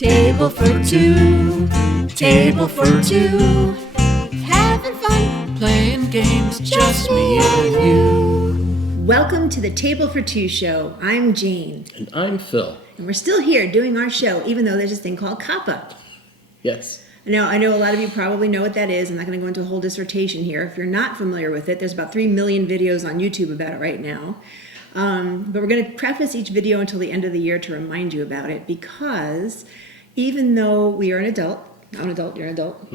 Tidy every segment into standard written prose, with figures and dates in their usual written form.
Table for two, table for two. Having fun, playing games, just me and you. Welcome to the Table for Two show. I'm Jane. And I'm Phil. And we're still here doing our show, even though there's this thing called COPPA. Yes. Now, I know a lot of you probably know what that is. I'm not going to go into a whole dissertation here. If you're not familiar with it, there's about 3 million videos on YouTube about it right now. But we're going to preface each video until the end of the year to remind you about it, because even though we are an adult, I'm an adult, you're an adult,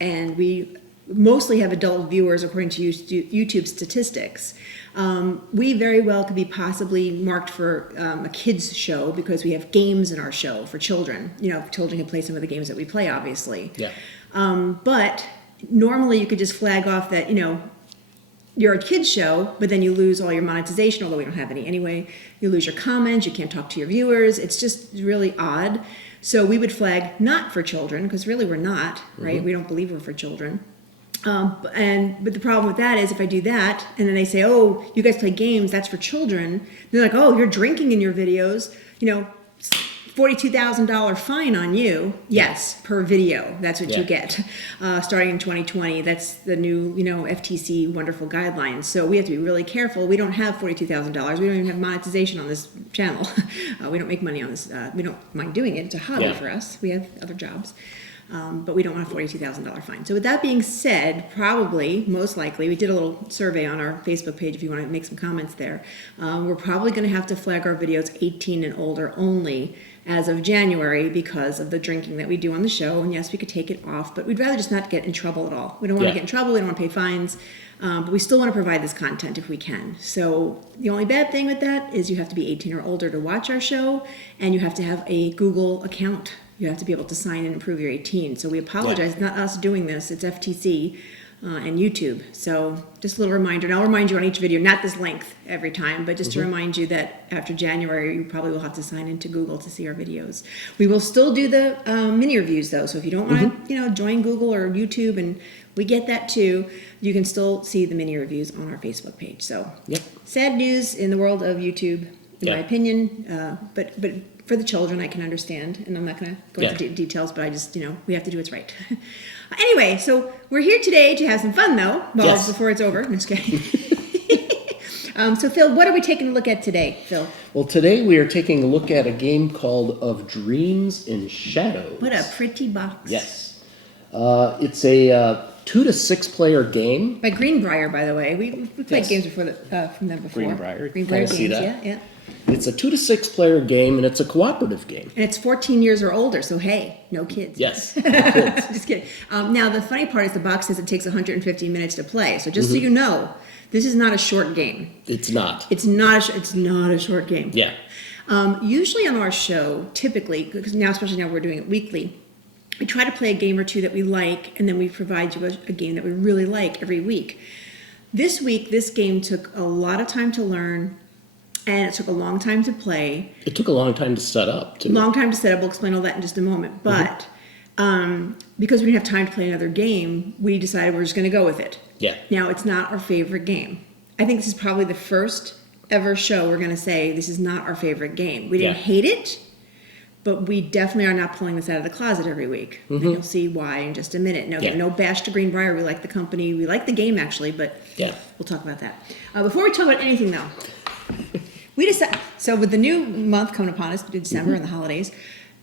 and we mostly have adult viewers according to YouTube statistics, we very well could be possibly marked for a kids show because we have games in our show for children. You know, children can play some of the games that we play, obviously. Yeah. But normally you could just flag off that, you know, you're a kids show, but then you lose all your monetization, although we don't have any anyway. You lose your comments, you can't talk to your viewers. It's just really odd. So we would flag not for children, because really we're not, right? We don't believe we're for children. But the problem with that is if I do that, and then they say, oh, you guys play games, that's for children. They're like, oh, you're drinking in your videos, you know, $42,000 fine on you. Yes, per video. That's what you get. Starting in 2020, that's the new, you know, FTC wonderful guidelines. So we have to be really careful. We don't have $42,000. We don't even have monetization on this channel. We don't make money on this. We don't mind doing it. It's a hobby for us. We have other jobs. But we don't want a $42,000 fine. So with that being said, probably, most likely, we did a little survey on our Facebook page if you want to make some comments there. We're probably going to have to flag our videos 18 and older only as of January because of the drinking that we do on the show. And yes, we could take it off, but we'd rather just not get in trouble at all. We don't want to get in trouble. We don't want to pay fines. But we still want to provide this content if we can. So the only bad thing with that is you have to be 18 or older to watch our show, and you have to have a Google account. You have to be able to sign in and prove you're 18. So we apologize. It's not us doing this. It's FTC and YouTube. So just a little reminder. And I'll remind you on each video, not this length every time, but just to remind you that after January, you probably will have to sign into Google to see our videos. We will still do the mini reviews, though. So if you don't want to, you know, join Google or YouTube, and we get that too, you can still see the mini reviews on our Facebook page. So sad news in the world of YouTube, in my opinion. But for the children, I can understand, and I'm not going to go into details, but I just, you know, we have to do what's right. Anyway, so we're here today to have some fun, though, before it's over. I'm just kidding. So, Phil, what are we taking a look at today, Phil? Well, today we are taking a look at a game called Of Dreams in Shadows. What a pretty box. Yes. It's a 2 to 6 player game. By Greenbrier, by the way. We played games before from them before. Greenbrier games, see that. yeah. It's a 2 to 6 player game, and it's a cooperative game. And it's 14 years or older, so hey, no kids. Yes, no kids. Just kidding. Now, the funny part is the box says it takes 150 minutes to play. So just so you know, this is not a short game. It's not. It's not a short game. Yeah. Usually on our show, typically, because now, especially now we're doing it weekly, we try to play a game or two that we like, and then we provide you a game that we really like every week. This week, this game took a lot of time to learn, and it took a long time to play. It took a long time to set up, too. Long time to set up. We'll explain all that in just a moment. But because we didn't have time to play another game, we decided we're just going to go with it. Yeah. Now, it's not our favorite game. I think this is probably the first ever show we're going to say this is not our favorite game. We didn't hate it, but we definitely are not pulling this out of the closet every week. And you'll see why in just a minute. No bash to Greenbrier. We like the company. We like the game, actually, but we'll talk about that. Before we talk about anything, though, we decided, so with the new month coming upon us, December and the holidays,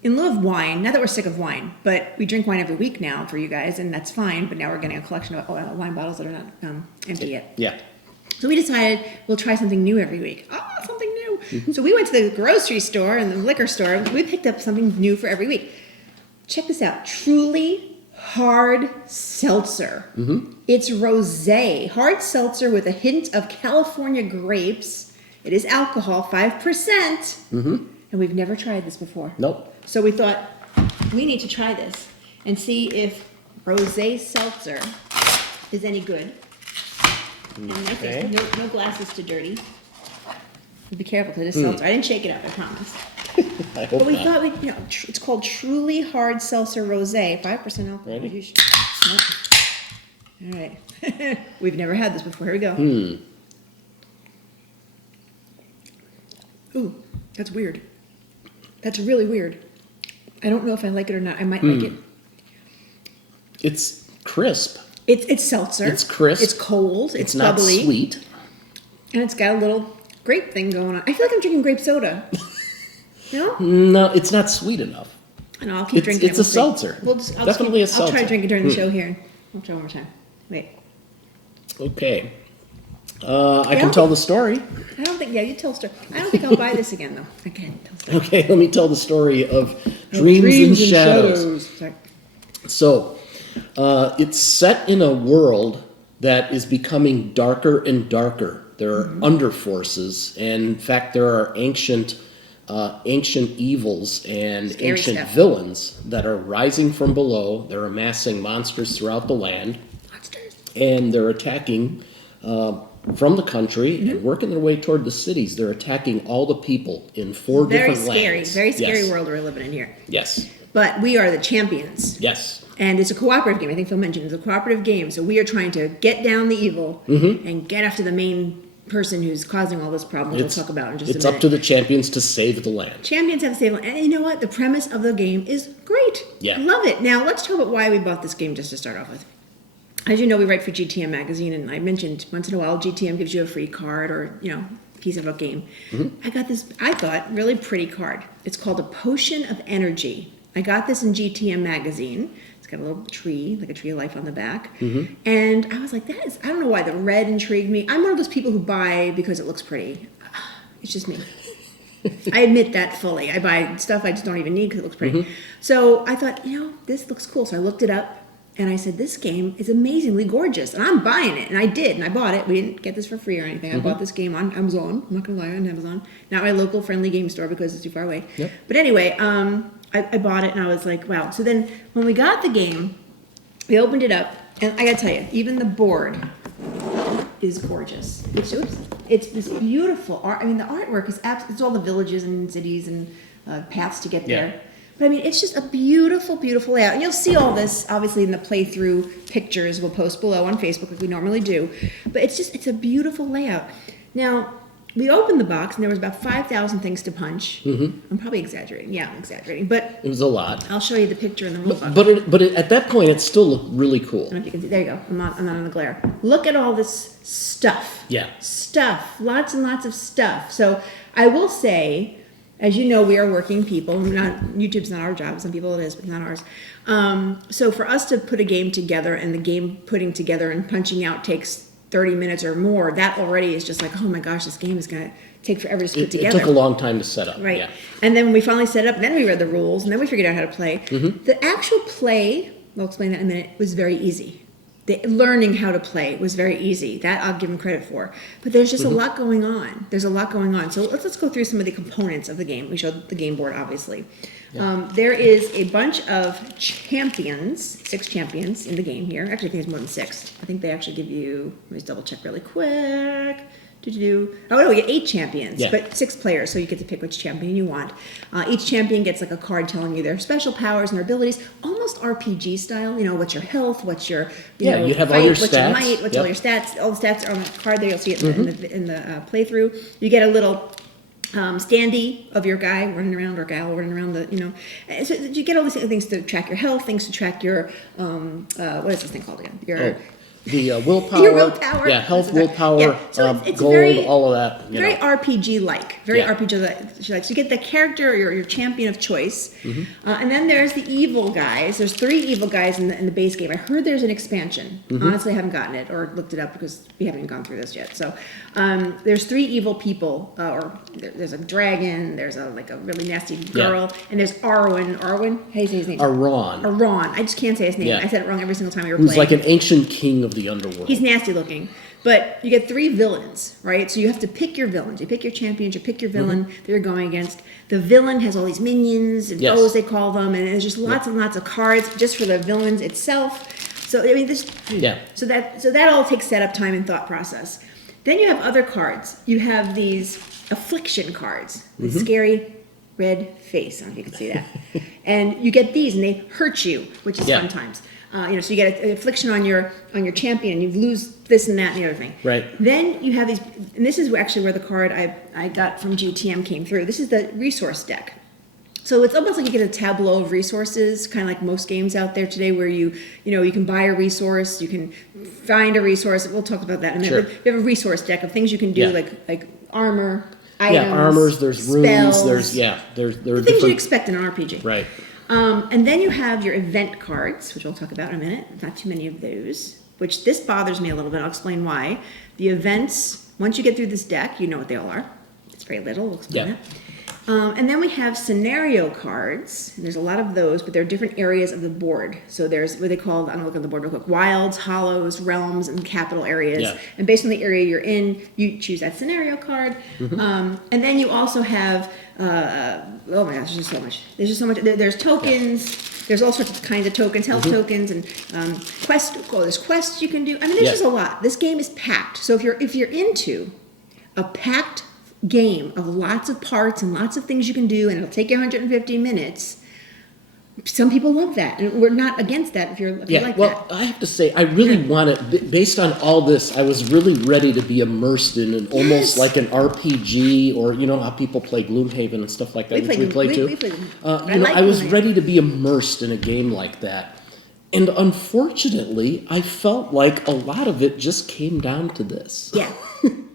in lieu of wine, not that we're sick of wine, but we drink wine every week now for you guys, and that's fine, but now we're getting a collection of wine bottles that are not empty yet. Yeah. So we decided we'll try something new every week. Something new. So we went to the grocery store and the liquor store. We picked up something new for every week. Check this out. Truly Hard Seltzer. It's rosé. Hard seltzer with a hint of California grapes. It is alcohol, 5%. And we've never tried this before. Nope. So we thought, we need to try this and see if rosé seltzer is any good. No glasses to dirty. Be careful because it is seltzer. I didn't shake it up, I promise. I hope but we not. thought it's called Truly Hard Seltzer Rosé, 5% alcohol. Ready? All right. We've never had this before. Here we go. Ooh, that's weird. That's really weird. I don't know if I like it or not. I might like it. It's crisp. It's seltzer. It's crisp. It's cold. It's not bubbly. sweet. And it's got a little grape thing going on. I feel like I'm drinking grape soda. You know? No, it's not sweet enough. And I'll keep drinking It's it. a seltzer. Definitely a seltzer. I'll try to drink it during the show here. I'll try one more time. Wait. Okay. I can tell the story. I don't think, you tell the story. I don't think I'll buy this again, though. I can't tell the story. Okay, let me tell the story of Dreams and Shadows. Sorry. So, it's set in a world that is becoming darker and darker. There are underforces, and in fact, there are ancient evils and Scary ancient stuff. villains that are rising from below. They're amassing monsters throughout the land, Monsters. and they're attacking from the country and working their way toward the cities. They're attacking all the people in four different lands. Very scary Yes. world we're living in here. Yes. But we are the champions. Yes. And it's a cooperative game. I think Phil mentioned it's a cooperative game. So we are trying to get down the evil and get after the main person who's causing all this problem, which we'll talk about in just a minute. It's up to the champions to save the land. Champions have to save, and you know what? The premise of the game is great. Yeah. I love it. Now let's talk about why we bought this game just to start off with. As you know, we write for GTM magazine, and I mentioned once in a while GTM gives you a free card or piece of a game. I got this, I thought, really pretty card. It's called a Potion of Energy. I got this in GTM magazine. It's got a little tree, like a tree of life on the back. And I was like, I don't know why the red intrigued me. I'm one of those people who buy because it looks pretty. It's just me. I admit that fully. I buy stuff I just don't even need because it looks pretty. So I thought, this looks cool. So I looked it up and I said, this game is amazingly gorgeous and I'm buying it. And I did, and I bought it. We didn't get this for free or anything. I bought this game on Amazon. I'm not going to lie, on Amazon. Not my local friendly game store because it's too far away. Yep. But anyway, I bought it and I was like, wow. So then when we got the game, we opened it up, and I gotta tell you, even the board is gorgeous. It's this beautiful art. I mean, the artwork is it's all the villages and cities and paths to get there. Yeah. But I mean, it's just a beautiful, beautiful layout. And you'll see all this, obviously, in the playthrough pictures we'll post below on Facebook like we normally do. But it's a beautiful layout. Now, we opened the box, and there was about 5,000 things to punch. I'm probably exaggerating. Yeah, I'm exaggerating. But It was a lot. I'll show you the picture in the little box. But at that point, it still looked really cool. I don't know if you can see. There you go. I'm not in the glare. Look at all this stuff. Yeah. Stuff. Lots and lots of stuff. So I will say, as you know, we are working people. YouTube's not our job. Some people it is, but not ours. So for us to put a game together, and the game putting together and punching out takes 30 minutes or more, that already is just like, oh my gosh, this game is going to take forever to put together. It took a long time to set up. Right. Yeah. And then when we finally set it up, then we read the rules, and then we figured out how to play. The actual play, we'll explain that in a minute, was very easy. The learning how to play was very easy. That I'll give them credit for. But there's just a lot going on. There's a lot going on. So let's go through some of the components of the game. We showed the game board, obviously. Yeah. There is a bunch of champions, 6 champions in the game here. Actually, I think it's more than 6. I think they actually give you, let me just double check really quick. Oh no, you get 8 champions, but 6 players, so you get to pick which champion you want. Each champion gets like a card telling you their special powers and their abilities, almost RPG style. What's your health, what's your you have all your what's stats. your might, what's all your stats. All the stats are on the card there. You'll see it in the playthrough. You get a little standee of your guy running around or gal running around so you get all these things to track your health, things to track your what is this thing called again? The willpower. Your willpower. Yeah, health, willpower, Yeah. So it's gold, very, all of that. Very RPG-like. Very RPG-like. So you get the character, your champion of choice. And then there's the evil guys. There's 3 evil guys in the base game. I heard there's an expansion. Honestly, I haven't gotten it or looked it up because we haven't even gone through this yet. So there's 3 evil people. There's a dragon. There's a really nasty girl. And there's Arwen. Arwen? How do you say his name? Aron. I just can't say his name. Yeah. I said it wrong every single time we were Who's playing. like an ancient king of the underworld. He's nasty looking. But you get 3 villains, right? So you have to pick your villains. You pick your champions, you pick your villain that you're going against. The villain has all these minions and foes, they call them, and there's just lots and lots of cards just for the villains itself. So I mean, so that all takes setup time and thought process. Then you have other cards. You have these affliction cards, the scary red face. I don't know if you can see that. And you get these, and they hurt you, which is fun times. So you get an affliction on your champion, and you lose this and that and the other thing. Right. Then you have these, and this is actually where the card I got from GTM came through. This is the resource deck. So it's almost like you get a tableau of resources, kind of like most games out there today, where you can buy a resource, you can find a resource. We'll talk about that in a minute. Sure. But you have a resource deck of things you can do, Yeah. like armor, items, armors. There's runes. spells, There are the things you'd different. expect in an RPG. Right. And then you have your event cards, which we'll talk about in a minute. Not too many of those, which this bothers me a little bit. I'll explain why. The events, once you get through this deck, you know what they all are. It's very little. We'll explain that. And then we have scenario cards. And there's a lot of those, but they're different areas of the board. So there's what they call, I'm going to look at the board real quick, wilds, hollows, realms, and capital areas. Yeah. And based on the area you're in, you choose that scenario card. And then you also have, oh my gosh, there's just so much. There's just so much. There's tokens. Yeah. There's all sorts of kinds of tokens, health tokens, and there's quests you can do. I mean, there's just a lot. This game is packed. So if you're into a packed game of lots of parts and lots of things you can do, and it'll take you 150 minutes. Some people love that, and we're not against that if you like well, that. I have to say, I really want it, based on all this, I was really ready to be immersed in an almost like an RPG, or you know how people play Gloomhaven and stuff like that, which we play too. I was ready to be immersed in a game like that. And unfortunately, I felt like a lot of it just came down to this. Yeah.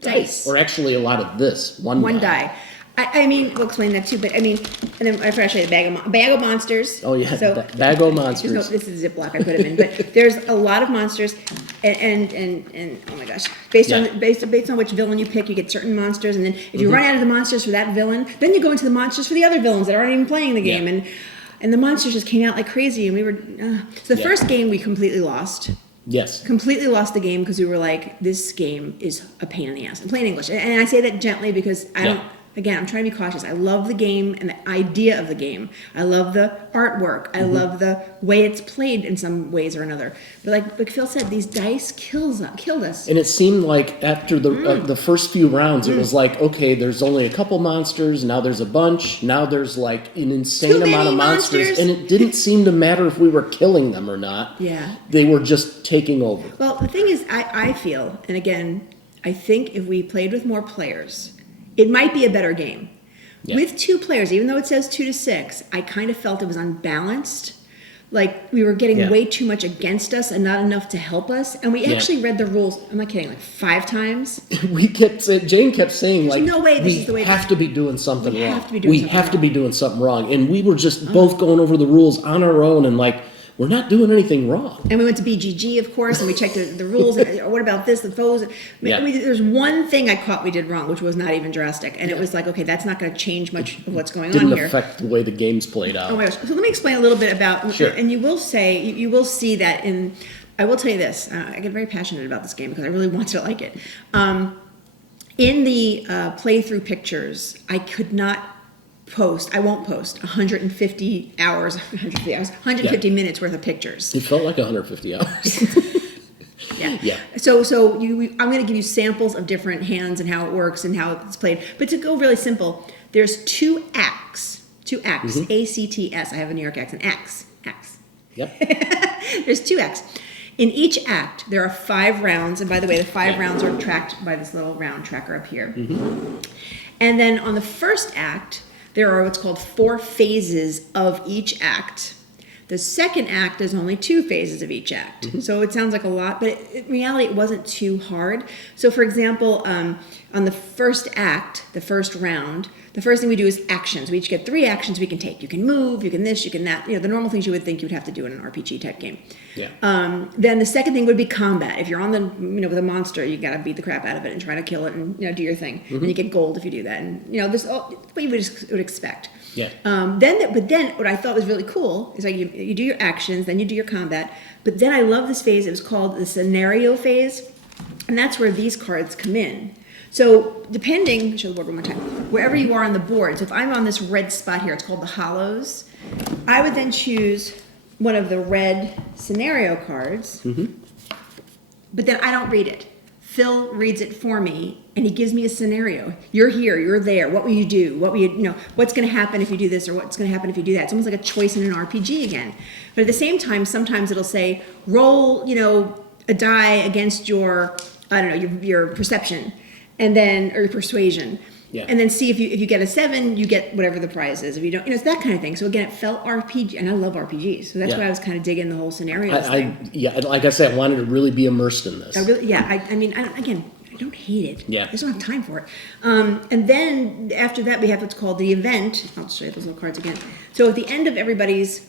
Dice. Or actually a lot of this. One die. I mean, we'll explain that too, but I mean, and then I forgot to show you the bag of monsters. Oh yeah, so, bag of monsters. This is a Ziploc I put them in, but there's a lot of monsters, and oh my gosh, based on which villain you pick, you get certain monsters, and then if you run out of the monsters for that villain, then you go into the monsters for the other villains that aren't even playing the game, and the monsters just came out like crazy, and we were so the first game we completely lost. Yes. Completely lost the game because we were like, this game is a pain in the ass. In plain English. And I say that gently because again, I'm trying to be cautious. I love the game and the idea of the game. I love the artwork. I love the way it's played in some ways or another. But like Phil said, these dice killed us. And it seemed like after the first few rounds, it was like, okay, there's only a couple monsters. Now there's a bunch. Now there's like an insane amount of monsters. And it didn't seem to matter if we were killing them or not. Yeah. They were just taking over. Well, the thing is, I feel, and again, I think if we played with more players, it might be a better game. Yeah. With 2 players, even though it says 2 to 6, I kind of felt it was unbalanced. Like we were getting way too much against us and not enough to help us. And we actually read the rules, I'm not kidding, like 5 times. Jane kept saying, there's like, no way this is the way we have to be doing something wrong. We have to be doing something wrong. And we were just both going over the rules on our own and like, we're not doing anything wrong. And we went to BGG, of course, and we checked the rules. And, what about this, the foes? There's one thing I caught we did wrong, which was not even drastic. And it was like, okay, that's not going to change much of what's going on here. Didn't affect the way the game's played out. Oh my gosh. So let me explain a little bit about, and you will see that I will tell you this, I get very passionate about this game because I really wanted to like it. In the playthrough pictures, I won't post 150 minutes worth of pictures. It felt like 150 hours. Yeah. So I'm going to give you samples of different hands and how it works and how it's played. But to go really simple, there's 2 acts, A-C-T-S. I have a New York accent. Acts. Yep. There's 2 acts. In each act, there are 5 rounds. And by the way, the 5 rounds are tracked by this little round tracker up here. And then on the first act, there are what's called 4 phases of each act. The second act, there's only 2 phases of each act. So it sounds like a lot, but in reality, it wasn't too hard. So for example, on the first act, the first round, the first thing we do is actions. We each get 3 actions we can take. You can move, you can this, you can that. The normal things you would think you would have to do in an RPG type game. Yeah. Then the second thing would be combat. If you're on the, with a monster, you got to beat the crap out of it and try to kill it and do your thing. And you get gold if you do that. And this all what you would expect. Yeah. But then what I thought was really cool is like you do your actions, then you do your combat. But then I love this phase. It was called the scenario phase, and that's where these cards come in. So depending, show the board one more time, wherever you are on the board, so if I'm on this red spot here, it's called the Hallows, I would then choose one of the red scenario cards, but then I don't read it. Phil reads it for me, and he gives me a scenario. You're here, you're there, what will you do? What will you, what's going to happen if you do this, or what's going to happen if you do that? It's almost like a choice in an RPG again. But at the same time, sometimes it'll say, roll, a die against your, your perception. And then, or persuasion. Yeah. And then see if you get a 7, you get whatever the prize is. If you don't, it's that kind of thing. So again, it felt RPG, and I love RPGs, so that's why I was kind of digging the whole scenarios thing. Like I said, I wanted to really be immersed in this. I mean, again, I don't hate it. Yeah. I just don't have time for it. And then after that, we have what's called the event. I'll show you those little cards again. So at the end of everybody's,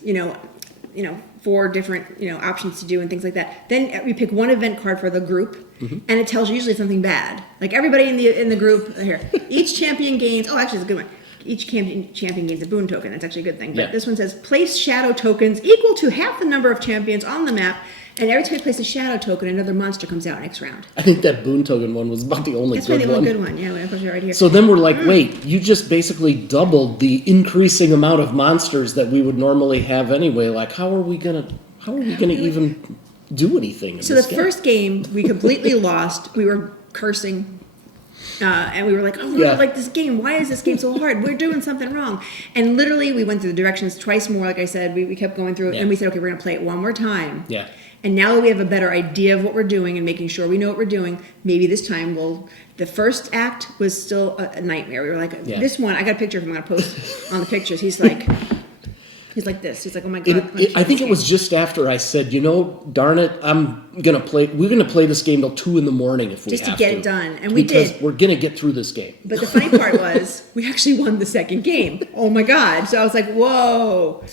4 different, options to do and things like that. Then we pick one event card for the group, and it tells you usually something bad. Like everybody in the group here, each champion gains. Oh, actually, it's a good one. Each champion gains a boon token. That's actually a good thing. But this one says place shadow tokens equal to half the number of champions on the map. And every time you place a shadow token, another monster comes out next round. I think that boon token one was about the only That's good one. That's the only good one. Yeah, of course, you're right here. So then we're like, wait, you just basically doubled the increasing amount of monsters that we would normally have anyway. Like, how are we gonna even do anything in this game? First game, we completely lost. We were cursing. And we were like, oh, we don't like this game. Why is this game so hard? We're doing something wrong. And literally, we went through the directions twice more. Like I said, we kept going through it. And we said, okay, we're going to play it one more time. Yeah. And now that we have a better idea of what we're doing and making sure we know what we're doing, maybe this time the first act was still a nightmare. We were like, this one, I got a picture of him. I'm going to post on the pictures. He's like this. He's like, oh my God. I think it was just after I said, darn it, we're going to play this game till 2 a.m. if we have to. Just to get it done. And we did. Because we're going to get through this game. But the funny part was, we actually won the second game. Oh my God. So I was like, whoa.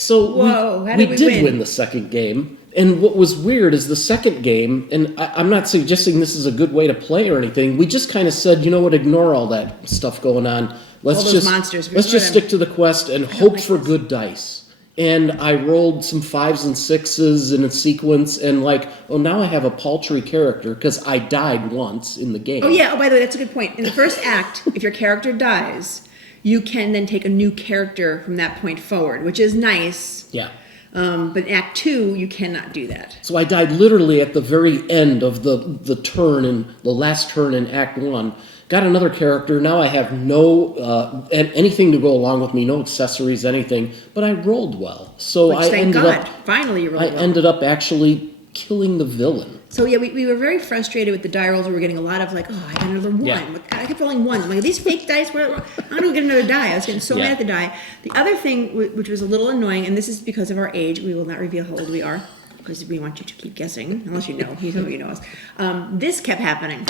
How did we did win the second game. And what was weird is the second game, and I'm not suggesting this is a good way to play or anything, we just kind of said, you know what, ignore all that stuff going on. Let's just stick to the quest and hope for good dice. And I rolled some 5s and 6s in a sequence, and now I have a paltry character because I died once in the game. Oh yeah, by the way, that's a good point. In the first act, if your character dies, you can then take a new character from that point forward, which is nice. Yeah. But in Act 2, you cannot do that. So I died literally at the very end of the turn, in the last turn in Act 1. Got another character. Now I have no anything to go along with me, no accessories, anything. But I rolled well. So Finally you rolled well. I ended up actually killing the villain. So yeah, we were very frustrated with the die rolls. We were getting a lot of I got another 1. Yeah. I kept rolling 1s. I'm like, these fake dice, I don't get another die. I was getting so mad at the die. The other thing, which was a little annoying, and this is because of our age, we will not reveal how old we are, because we want you to keep guessing, unless you know. You know us. This kept happening.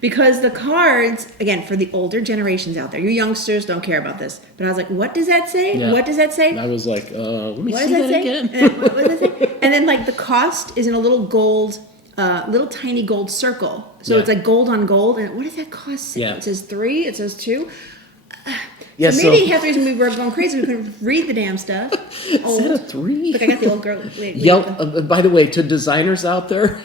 Because the cards, again, for the older generations out there, you youngsters don't care about this. But I was like, what does that say? Yeah. What does that say? And I was like, let me what see that again. What does that say? And then the cost is in a little gold, little tiny gold circle. So it's like gold on gold. And what does that cost say? Yeah. It says 3, it says 2. Yeah, so maybe half the reason we were going crazy, we couldn't read the damn stuff. Is that a 3? Look, I got the old girl. By the way, to designers out there,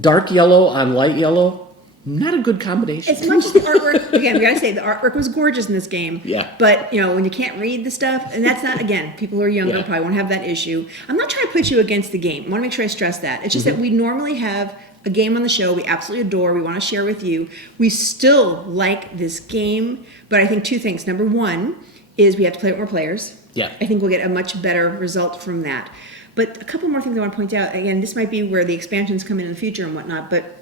dark yellow on light yellow, not a good combination. As much as the artwork, again, we gotta say the artwork was gorgeous in this game. Yeah. But when you can't read the stuff, and that's not, again, people who are younger probably won't have that issue. I'm not trying to put you against the game. I want to make sure I stress that. It's just that we normally have a game on the show we absolutely adore. We want to share with you. We still like this game, but I think 2 things. Number 1 is we have to play with more players. Yeah. I think we'll get a much better result from that. But a couple more things I want to point out. Again, this might be where the expansions come in the future and whatnot, but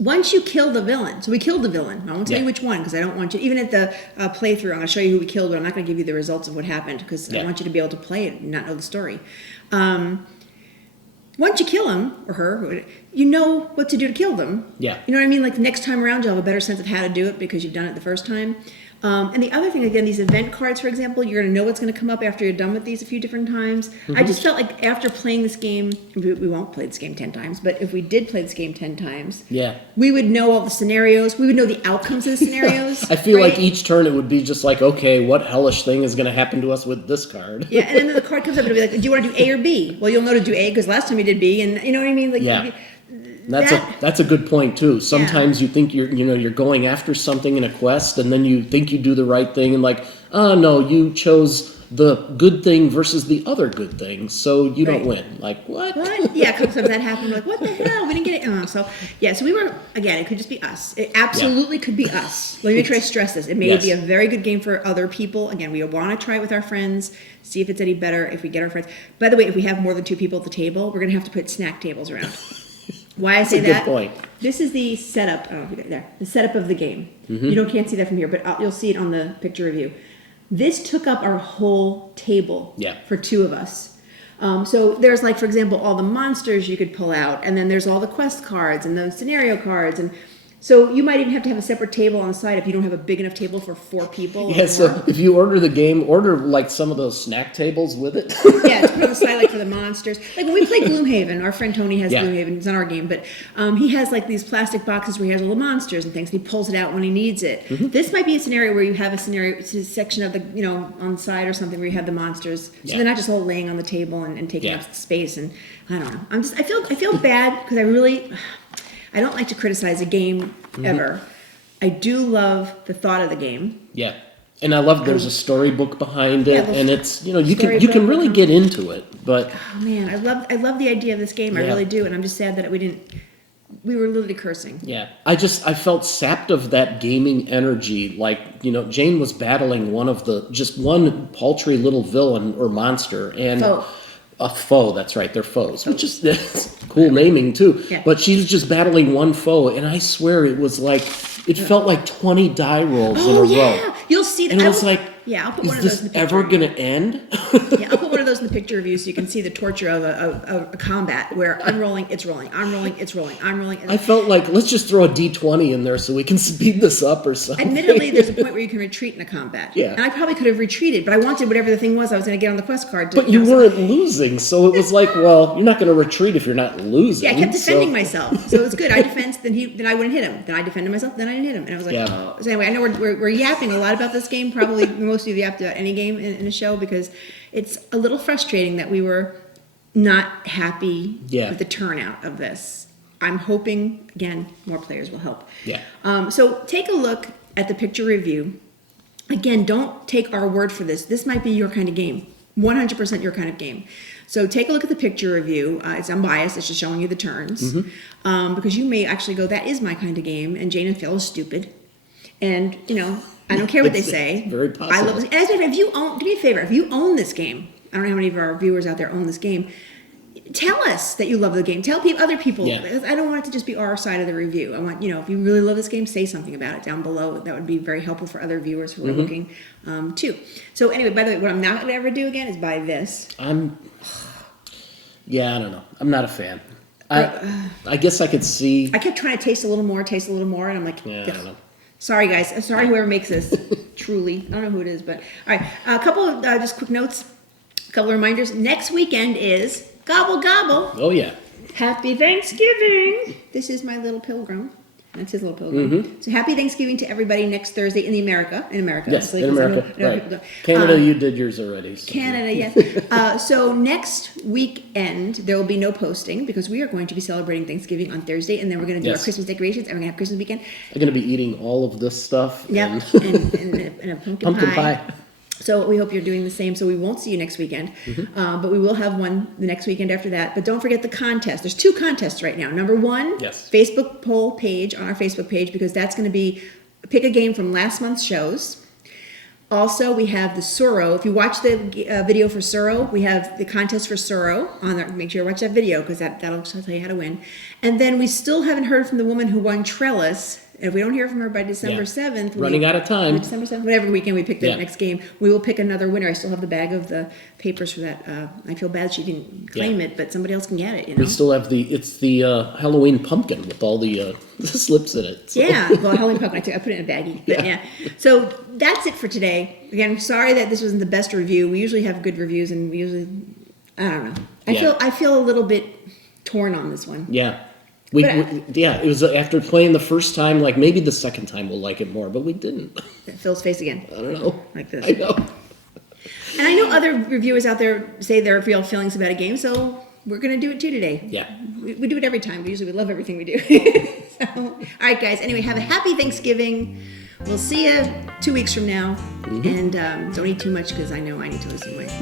once you kill the villain, so we killed the villain. I won't tell you which one because I don't want you, even at the playthrough, I'm going to show you who we killed, but I'm not going to give you the results of what happened because I want you to be able to play it and not know the story. Once you kill him or her, you know what to do to kill them. Yeah. You know what I mean? The next time around, you'll have a better sense of how to do it because you've done it the first time. And the other thing, again, these event cards, for example, you're going to know what's going to come up after you're done with these a few different times. I just felt like after playing this game, we won't play this game 10 times, but if we did play this game 10 times, we would know all the scenarios. We would know the outcomes of the scenarios. I feel like each turn it would be just like, okay, what hellish thing is going to happen to us with this card? Yeah, and then the card comes up and it'll be like, do you want to do A or B? Well, you'll know to do A because last time you did B, and you know what I mean? That's a good point too. Sometimes you think you're going after something in a quest, and then you think you do the right thing, and oh no, you chose the good thing versus the other good thing, so you don't win. Like what? What? Yeah, sometimes that happened. We're like, what the hell? We didn't get it. So we were again. It could just be us. It absolutely could be us. Let me try to stress this. It may be a very good game for other people. Again, we want to try it with our friends, see if it's any better. If we get our friends. By the way, if we have more than 2 people at the table, we're gonna have to put snack tables around. Why I say That's a that? good point. This is the setup. Oh, there. The setup of the game. You can't see that from here, but you'll see it on the picture review. This took up our whole table for two of us. So there's like, for example, all the monsters you could pull out, and then there's all the quest cards and the scenario cards, and so you might even have to have a separate table on the side if you don't have a big enough table for 4 people. Yeah, so if you order the game, order like some of those snack tables with it. Yeah, it's put on the side like for the monsters. Like when we play Gloomhaven, our friend Tony has Gloomhaven, it's not our game, but he has like these plastic boxes where he has all the monsters and things, and he pulls it out when he needs it. This might be a scenario where you have a section of the, on the side or something where you have the monsters, so they're not just all laying on the table and taking up space, and I don't know. I feel bad because I don't like to criticize a game ever. I do love the thought of the game. Yeah. And I love there's a storybook behind it, and it's, you can really get into it, but oh man, I love the idea of this game. I really do, and I'm just sad that we were literally cursing. Yeah. I felt sapped of that gaming energy. Like, Jane was battling one paltry little villain or monster, and a foe, that's right, they're foes, which is that's cool naming too. Yeah. But she was just battling one foe, and I swear it felt like 20 die rolls in a row. You'll see that. And it was like, I'll put one of is those in the this ever going to end? I'll put one of those in the picture review so you can see the torture of a combat where I'm rolling, it's rolling, I'm rolling, it's rolling, I'm rolling. I felt like, let's just throw a D20 in there so we can speed this up or something. Admittedly, there's a point where you can retreat in a combat. Yeah. And I probably could have retreated, but I wanted whatever the thing was I was going to get on the quest card. But you weren't losing, so it was like, well, you're not going to retreat if you're not losing. Yeah, I kept defending myself, so it was good. I defended, then I wouldn't hit him. Then I defended myself, then I didn't hit him. And I was like, oh. So anyway, I know we're yapping a lot about this game. Probably most of you yapped about any game in a show because it's a little frustrating that we were not happy with the turnout of this. I'm hoping, again, more players will help. Yeah. So take a look at the picture review. Again, don't take our word for this. This might be your kind of game. 100% your kind of game. So take a look at the picture review. It's unbiased. It's just showing you the turns. Because you may actually go, that is my kind of game, and Jane and Phil is stupid. And, I don't care what they say. Very possible. I love this. As if you own, do me a favor, if you own this game, I don't know how many of our viewers out there own this game, tell us that you love the game. Tell other people. Yeah. I don't want it to just be our side of the review. I want, if you really love this game, say something about it down below. That would be very helpful for other viewers who are looking too. So anyway, by the way, what I'm not going to ever do again is buy this. I don't know. I'm not a fan. I guess I could see. I kept trying to taste a little more, and I'm like, I don't know. Sorry, guys. Sorry, whoever makes this. Truly. I don't know who it is, but all right. A couple of just quick notes, a couple of reminders. Next weekend is Gobble Gobble. Oh, yeah. Happy Thanksgiving. This is my little pilgrim. That's his little pilgrim. So happy Thanksgiving to everybody next Thursday in America. Yes, in America. Right. Canada, you did yours already. So. Canada, yes. So next weekend, there will be no posting because we are going to be celebrating Thanksgiving on Thursday, and then we're going to do our Christmas decorations, and we're going to have Christmas weekend. I'm going to be eating all of this stuff. Yep, and a pumpkin pie. So we hope you're doing the same. So we won't see you next weekend, but we will have one the next weekend after that. But don't forget the contest. There's 2 contests right now. Number 1, Facebook poll page on our Facebook page, because that's going to be pick a game from last month's shows. Also, we have the Suro. If you watch the video for Suro, we have the contest for Suro on there. Make sure you watch that video because that'll tell you how to win. And then we still haven't heard from the woman who won Trellis. If we don't hear from her by December 7th, running out of time. December 7th, whatever weekend we pick the next game, we will pick another winner. I still have the bag of the papers for that. I feel bad she didn't claim it, but somebody else can get it. We still have the Halloween pumpkin with all the slips in it. So. Yeah, well, Halloween pumpkin, I put it in a baggie. But so that's it for today. Again, I'm sorry that this wasn't the best review. We usually have good reviews, and we usually, I don't know. I feel a little bit torn on this one. Yeah. It was after playing the first time, like maybe the second time we'll like it more, but we didn't. Phil's face again. I don't know. Like this. I know. And I know other reviewers out there say their real feelings about a game, so we're going to do it too today. Yeah. We do it every time. We love everything we do. So, all right, guys. Anyway, have a happy Thanksgiving. We'll see you 2 weeks from now. And don't eat too much because I know I need to lose some weight.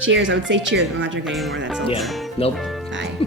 Cheers. I would say cheers, but I'm not drinking anymore. That's Seltzer. Yeah. Nope. Bye.